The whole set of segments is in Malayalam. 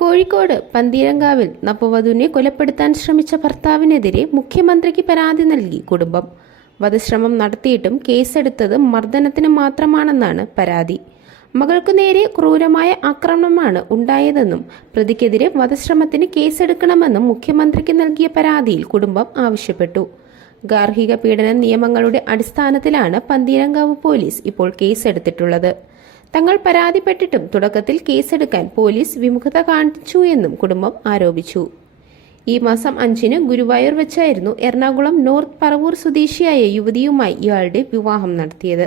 കോഴിക്കോട് പന്തീരങ്കാവിൽ നവവധുവിനെ കൊലപ്പെടുത്താൻ ശ്രമിച്ച ഭർത്താവിനെതിരെ മുഖ്യമന്ത്രിക്ക് പരാതി നൽകി കുടുംബം. വധശ്രമം നടത്തിയിട്ടും കേസെടുത്തത് മർദ്ദനത്തിന് മാത്രമാണെന്നാണ് പരാതി. മകൾക്കു നേരെ ക്രൂരമായ ആക്രമണമാണ് ഉണ്ടായതെന്നും പ്രതിക്കെതിരെ വധശ്രമത്തിന് കേസെടുക്കണമെന്നും മുഖ്യമന്ത്രിക്ക് നൽകിയ പരാതിയിൽ കുടുംബം ആവശ്യപ്പെട്ടു. ഗാർഹിക പീഡന നിയമങ്ങളുടെ അടിസ്ഥാനത്തിലാണ് പന്തീരങ്കാവ് പോലീസ് ഇപ്പോൾ കേസെടുത്തിട്ടുള്ളത്. തങ്ങൾ പരാതിപ്പെട്ടിട്ടും തുടക്കത്തിൽ കേസെടുക്കാൻ പോലീസ് വിമുഖത കാണിച്ചു എന്നും കുടുംബം ആരോപിച്ചു. ഈ മാസം അഞ്ചിന് ഗുരുവായൂർ വെച്ചായിരുന്നു എറണാകുളം നോർത്ത് പറവൂർ സ്വദേശിയായ യുവതിയുമായി ഇയാളുടെ വിവാഹം നടത്തിയത്.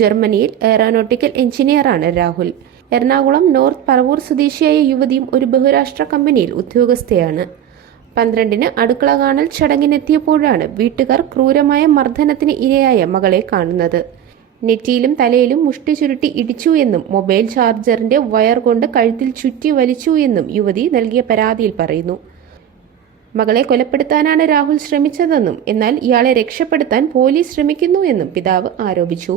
ജർമ്മനിയിൽ എയറോനോട്ടിക്കൽ എഞ്ചിനീയറാണ് രാഹുൽ. എറണാകുളം നോർത്ത് പറവൂർ സ്വദേശിയായ യുവതിയും ഒരു ബഹുരാഷ്ട്ര കമ്പനിയിൽ ഉദ്യോഗസ്ഥയാണ്. പന്ത്രണ്ടിന് അടുക്കള കാണൽ ചടങ്ങിനെത്തിയപ്പോഴാണ് വീട്ടുകാർ ക്രൂരമായ മർദ്ദനത്തിന് ഇരയായ മകളെ കാണുന്നത്. നെറ്റിയിലും തലയിലും മുഷ്ടി ചുരുട്ടി ഇടിച്ചു എന്നും മൊബൈൽ ചാർജറിന്റെ വയർ കൊണ്ട് കഴുത്തിൽ ചുറ്റി വലിച്ചു എന്നും യുവതി നൽകിയ പരാതിയിൽ പറയുന്നു. മകളെ കൊലപ്പെടുത്താനാണ് രാഹുൽ ശ്രമിച്ചതെന്നും എന്നാൽ ഇയാളെ രക്ഷപ്പെടുത്താൻ പോലീസ് ശ്രമിക്കുന്നു എന്നും പിതാവ് ആരോപിച്ചു.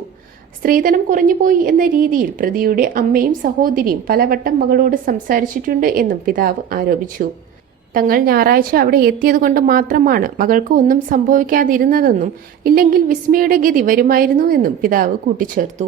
സ്ത്രീധനം കുറഞ്ഞുപോയി എന്ന രീതിയിൽ പ്രതിയുടെ അമ്മയും സഹോദരിയും പലവട്ടം മകളോട് സംസാരിച്ചിട്ടുണ്ട് എന്നും പിതാവ് ആരോപിച്ചു. തങ്ങൾ ഞായറാഴ്ച അവിടെ എത്തിയതുകൊണ്ട് മാത്രമാണ് മകൾക്ക് ഒന്നും സംഭവിക്കാതിരുന്നതെന്നും ഇല്ലെങ്കിൽ വിസ്മയുടെ ഗതി വരുമായിരുന്നു എന്നും പിതാവ് കൂട്ടിച്ചേർത്തു.